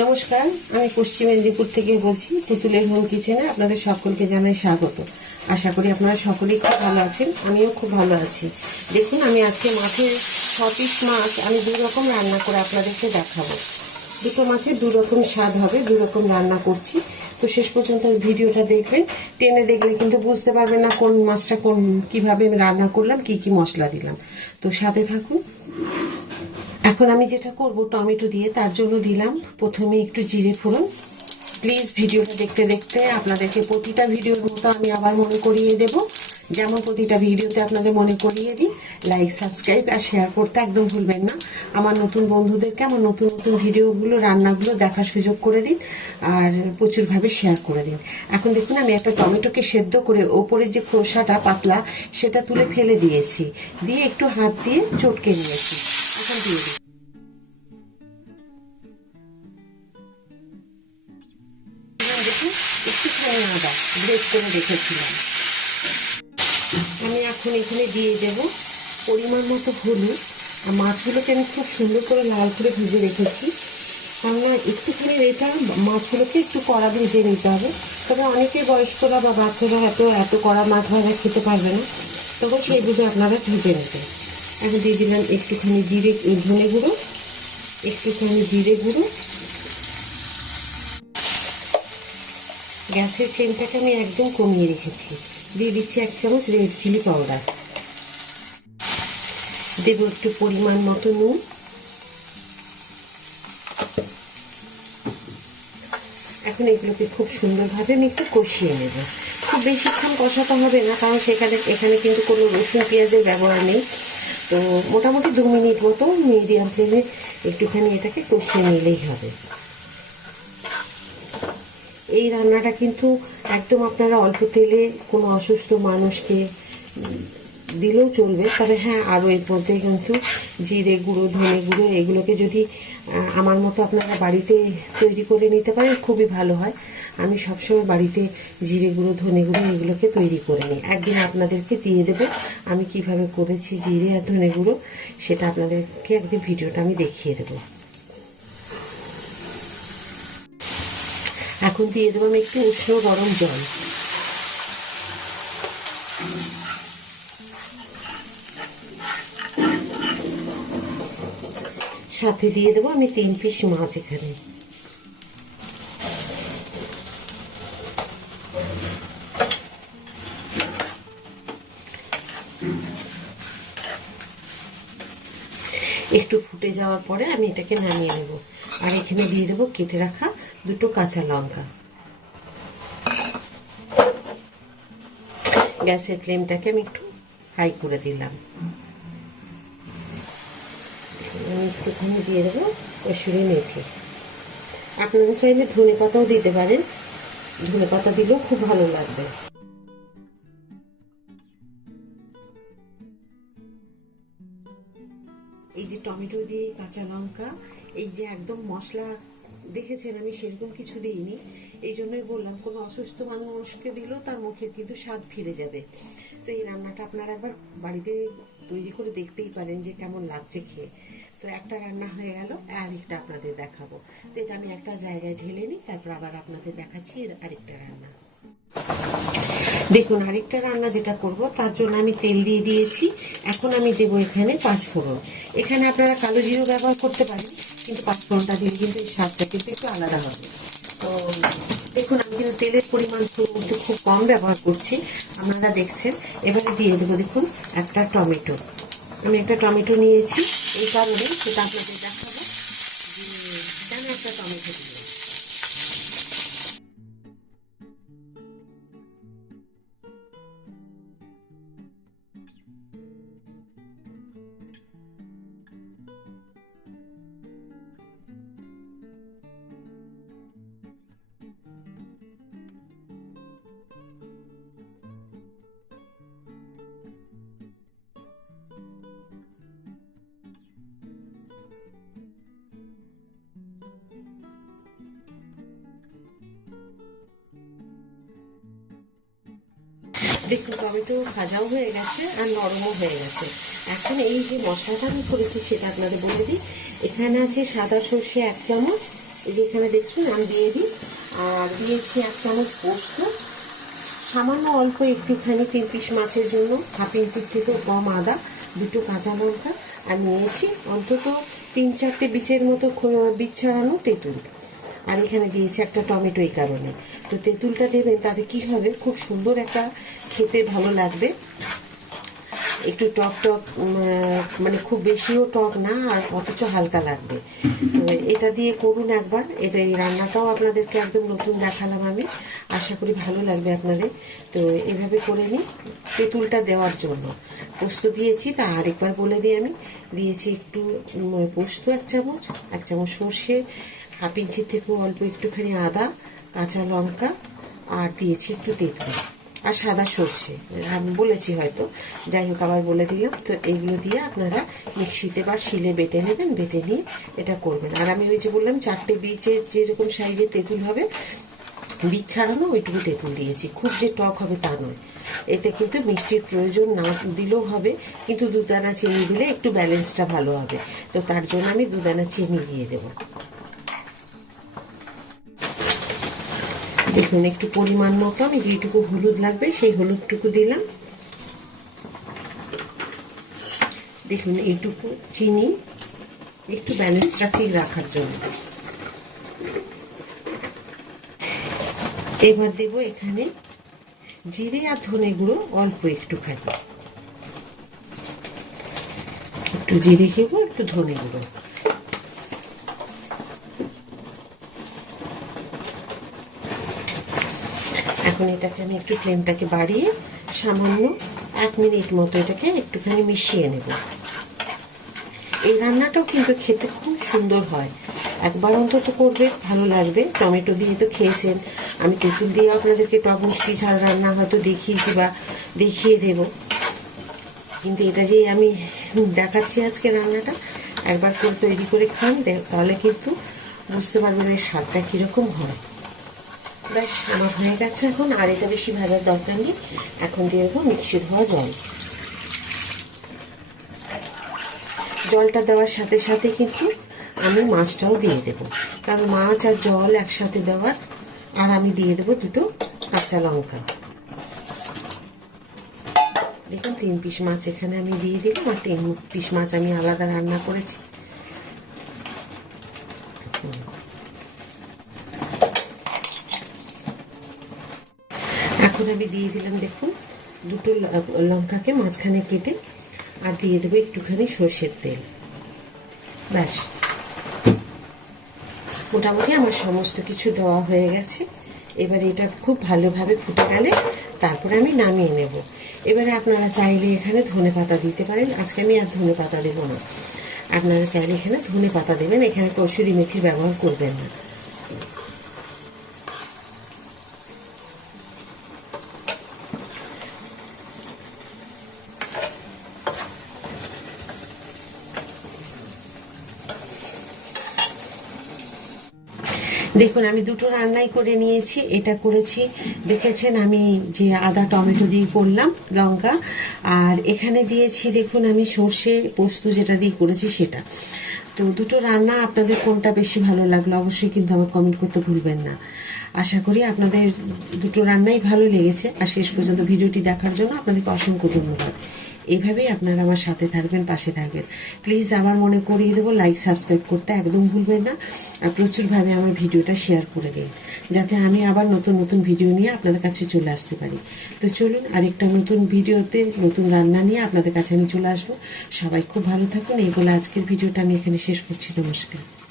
নমস্কার, আমি পশ্চিম মেদিনীপুর থেকে বলছি। পুতুলের হোম কিচেনে আপনাদের সকলকে জানাই স্বাগত। আশা করি আপনারা সকলেই খুব ভালো আছেন, আমিও খুব ভালো আছি। দেখুন, আমি আজকে মাছের 6 পিস মাছ আমি দু রকম রান্না করে আপনাদেরকে দেখাবো। দুটো মাছের দু রকম স্বাদ হবে, দু রকম রান্না করছি। তো শেষ পর্যন্ত ভিডিওটা দেখবেন। টেনে দেখলে কিন্তু বুঝতে পারবেন না কোন মাছটা কিভাবে আমি রান্না করলাম, কি কি মশলা দিলাম। তো সাথে থাকুন। এখন আমি যেটা করব, টমেটো দিয়ে তার জন্য দিলাম প্রথমে একটু জিরে ফোড়ন। প্লিজ ভিডিওটা দেখতে দেখতে আপনাদেরকে প্রতিটা ভিডিওর মতো আমি আবার মনে করিয়ে দেব, যেমন প্রতিটা ভিডিওতে আপনাদের মনে করিয়ে দিই। লাইক, সাবস্ক্রাইব আর শেয়ার করতে একদম ভুলবেন না। আমার নতুন বন্ধুদেরকে আমার নতুন নতুন ভিডিওগুলো, রান্নাগুলো দেখার সুযোগ করে দিন আর প্রচুরভাবে শেয়ার করে দিন। এখন দেখুন, আমি একটা টমেটোকে সেদ্ধ করে ওপরে যে খোসাটা পাতলা সেটা তুলে ফেলে দিয়েছি, দিয়ে একটু হাত দিয়ে চটকে নিয়েছি। এখন দিয়ে দিই একটুখানি আদা গ্রেট করে রেখেছিলাম। আমি এখন এখানে দিয়ে দেব পরিমাণ মতো হলুদ। আর মাছগুলোকে আমি খুব সুন্দর করে লাল করে ভেজে রেখেছি, কেননা একটুখানি এটা মাছগুলোকে একটু কড়া ভেজে নিতে হবে। তবে অনেকে বয়স্করা বা বাচ্চারা এত কড়া মাছ ভাজা খেতে পারবে না, তখন সেই বুঝে আপনারা ভেজে নেবেন। এখন দিয়ে দিলাম একটুখানি ধনে গুঁড়ো, একটুখানি জিরে গুঁড়ো। গ্যাসের ফ্লেমটাকে আমি একদম কমিয়ে রেখেছি। দিয়ে দিচ্ছি 1 চামচ রেড চিলি পাউডার। দেব একটু পরিমাণ মতো নুন। এখন এগুলোকে খুব সুন্দরভাবে আমি একটু কষিয়ে নেব। খুব বেশিক্ষণ কষাতে হবে না, কারণ এখানে কিন্তু কোনো রসুন পেঁয়াজের ব্যবহার নেই। তো মোটামুটি 2 মিনিট মতো মিডিয়াম ফ্লেমে একটুখানি এটাকে কষিয়ে নিলেই হবে। এই রান্নাটা কিন্তু একদম আপনারা অল্প তেলে কোনো অসুস্থ মানুষকে দিলেও চলবে। তবে হ্যাঁ, আরও এর মধ্যে কিন্তু জিরে গুঁড়ো, ধনে গুঁড়ো এগুলোকে যদি আমার মতো আপনারা বাড়িতে তৈরি করে নিতে পারেন খুবই ভালো হয়। আমি সবসময় বাড়িতে জিরে গুঁড়ো, ধনে গুঁড়ো এগুলোকে তৈরি করে নিই। একদিন আপনাদেরকে দিয়ে দেবো আমি কিভাবে করেছি জিরে আর ধনে গুঁড়ো, সেটা আপনাদেরকে একদিন ভিডিওটা আমি দেখিয়ে দেবো। এখন দিয়ে দেবো আমি একটু উষ্ণ গরম জল। সাথে দিয়ে দেবো আমি 3 পিস মাছ এখানে। একটু ফুটে যাওয়ার পরে আমি এটাকে নামিয়ে নেব। আর এখানে দিয়ে দেবো কেটে রাখা 2টো কাঁচা লঙ্কা। গ্যাসের ফ্লেমটাকে আমি একটু হাই করে দিলাম। আমি একটুখানি দিয়ে দেবো কসুরি মেথি। আপনারা চাইলে ধনে পাতাও দিতে পারেন, ধনে পাতা দিলেও খুব ভালো লাগবে। এই যে টমেটো দিয়ে কাঁচা লঙ্কা, এই যে একদম মশলা দেখেছেন আমি সেরকম কিছু দিইনি। এই জন্যই বললাম, কোনো অসুস্থ মানুষকে দিলেও তার মুখের কিন্তু স্বাদ ফিরে যাবে। তো এই রান্নাটা আপনারা একবার বাড়িতে তৈরি করে দেখতেই পারেন যে কেমন লাগছে খেয়ে। তো একটা রান্না হয়ে গেল, আরেকটা আপনাদের দেখাবো। তো এটা আমি একটা জায়গায় ঢেলে নিই, তারপর আবার আপনাদের দেখাচ্ছি আরেকটা রান্না। দেখুন, আরেকটা রান্না যেটা করব তার জন্য আমি তেল দিয়ে দিয়েছি। এখন আমি দেবো এখানে 5 ফোড়ন। এখানে আপনারা কালো জিরে ব্যবহার করতে পারেন, কিন্তু 5 ফোড়নটা দিলে কিন্তু এই স্বাদটা কিন্তু একটু আলাদা হবে। তো দেখুন, আমি কিন্তু তেলের পরিমাণ খুব কম ব্যবহার করছি, আপনারা দেখছেন। এবারে দিয়ে দেবো দেখুন একটা টমেটো। আমি একটা টমেটো নিয়েছি, এই কারণে সেটা আপনাদের দেখাবো যে কেন একটা টমেটো দিলাম। দেখুন, টমেটো ভাজাও হয়ে গেছে আর নরমও হয়ে গেছে। এখন এই যে মশলাটা আমি করেছি সেটা আপনাদের বলে দিই। এখানে আছে সাদা সর্ষে 1 চামচ, এই যে এখানে দেখছেন আমি দিয়ে দিই। আর দিয়েছি 1 চামচ পোস্ত, সামান্য অল্প একটুখানি 3 পিস মাছের জন্য হাফ ইঞ্চির থেকেও কম আদা, 2টো কাঁচা লঙ্কা, আর নিয়েছি অন্তত 3-4টে বীজের মতো বীজ ছাড়ানো তেঁতুল। আর এখানে দিয়েছি একটা টমেটো। এই কারণে তো তেঁতুলটা দেবেন, তাতে কি হবে, খুব সুন্দর একটা খেতে ভালো লাগবে। একটু টক টক, মানে খুব বেশিও টক না, আর অথচ হালকা লাগবে। তো এটা দিয়ে করুন একবার। এটা এই রান্নাটাও আপনাদেরকে একদম নতুন দেখালাম আমি, আশা করি ভালো লাগবে আপনাদের। তো এভাবে করে নিই। তেঁতুলটা দেওয়ার জন্য পোস্ত দিয়েছি, তা আরেকবার বলে দিই আমি। দিয়েছি একটু পোস্ত 1 চামচ, 1 চামচ সর্ষে, হাফ ইঞ্চির থেকেও অল্প একটুখানি আদা, কাঁচা লঙ্কা, আর দিয়েছি একটু তেঁতুল আর সাদা সর্ষে, আমি বলেছি হয়তো, যাই হোক আবার বলে দিলাম। তো এইগুলো দিয়ে আপনারা মিক্সিতে বা শিলে বেটে নেবেন, বেটে নিয়ে এটা করবেন। আর আমি ওই যে বললাম 4টে বীজের যেরকম সাইজের তেঁতুল হবে, বীজ ছাড়ানো, ওইটুকু তেঁতুল দিয়েছি। খুব যে টক হবে তা নয়। এতে কিন্তু মিষ্টির প্রয়োজন না দিলেও হবে, কিন্তু 2 দানা চিনি দিলে একটু ব্যালেন্সটা ভালো হবে। তো তার জন্য আমি 2 দানা চিনি দিয়ে দেবো। দেখুন একটু পরিমাণ মতো আমি যেটুকু হলুদ লাগবে সেই হলুদটুকু দিলাম। দেখুন এইটুকু চিনি একটু ব্যালেন্সটা ঠিক রাখার জন্য। এবার দেব এখানে জিরে আর ধনে গুঁড়ো অল্প একটুখানি, একটু জিরে দেবো, একটু ধনে গুঁড়ো। এখন এটাকে আমি একটু ফ্লেমটাকে বাড়িয়ে সামান্য 1 মিনিট মতো এটাকে একটুখানি মিশিয়ে নেব। এই রান্নাটাও কিন্তু খেতে খুব সুন্দর হয়, একবার অন্তত করবে, ভালো লাগবে। টমেটো দিয়ে তো খেয়েছেন, আমি তেঁতুল দিয়ে আপনাদেরকে টক মিষ্টি ঝাল রান্না হয়তো দেখিয়েছি বা দেখিয়ে দেব, কিন্তু এটা যে আমি দেখাচ্ছি আজকে রান্নাটা, একবার করে তৈরি করে খান, তাহলে কিন্তু বুঝতে পারবেন এর স্বাদটা কীরকম হয়। ব্যাস আমার হয়ে গেছে এখন, আর এটা বেশি ভাজার দরকার নেই। এখন দিয়ে দেবো মিক্সি ধোয়া জল। জলটা দেওয়ার সাথে সাথে কিন্তু আমি মাছটাও দিয়ে দেব, কারণ মাছ আর জল একসাথে দেওয়ার। আর আমি দিয়ে দেবো 2টো কাঁচা লঙ্কা। দেখুন 3 পিস মাছ এখানে আমি দিয়ে দিলাম, আর 3 পিস মাছ আমি আলাদা রান্না করেছি। এখন আমি দিয়ে দিলাম, দেখুন 2টো লঙ্কাকে মাঝখানে কেটে, আর দিয়ে দেবো একটুখানি সর্ষের তেল। ব্যাস মোটামুটি আমার সমস্ত কিছু দেওয়া হয়ে গেছে। এবার এটা খুব ভালোভাবে ফুটে গেলে তারপরে আমি নামিয়ে নেব। এবারে আপনারা চাইলে এখানে ধনেপাতা দিতে পারেন, আজকে আমি আর ধনেপাতা দেবো না। আপনারা চাইলে এখানে ধনেপাতা দেবেন, এখানে কসুরি মেথির ব্যবহার করবেন না। দেখুন আমি 2টো রান্নাই করে নিয়েছি। এটা করেছি দেখেছেন আমি যে আদা টমেটো দিয়ে করলাম, লঙ্কা, আর এখানে দিয়েছি দেখুন আমি সর্ষে পোস্ত যেটা দিয়ে করেছি সেটা। তো 2টো রান্না আপনাদের কোনটা বেশি ভালো লাগলো অবশ্যই কিন্তু আমার কমেন্ট করতে ভুলবেন না। আশা করি আপনাদের 2টো রান্নাই ভালো লেগেছে। আর শেষ পর্যন্ত ভিডিওটি দেখার জন্য আপনাদেরকে অসংখ্য ধন্যবাদ। এইভাবেই আপনারা আমার সাথে থাকবেন, পাশে থাকবেন। প্লিজ আবার মনে করিয়ে দেবো, লাইক সাবস্ক্রাইব করতে একদম ভুলবেন না। আর প্রচুরভাবে আমার ভিডিওটা শেয়ার করে দিন, যাতে আমি আবার নতুন নতুন ভিডিও নিয়ে আপনাদের কাছে চলে আসতে পারি। তো চলুন আরেকটা নতুন ভিডিওতে নতুন রান্না নিয়ে আপনাদের কাছে আমি চলে আসবো। সবাই খুব ভালো থাকুন। এই বলে আজকের ভিডিওটা আমি এখানে শেষ করছি। নমস্কার।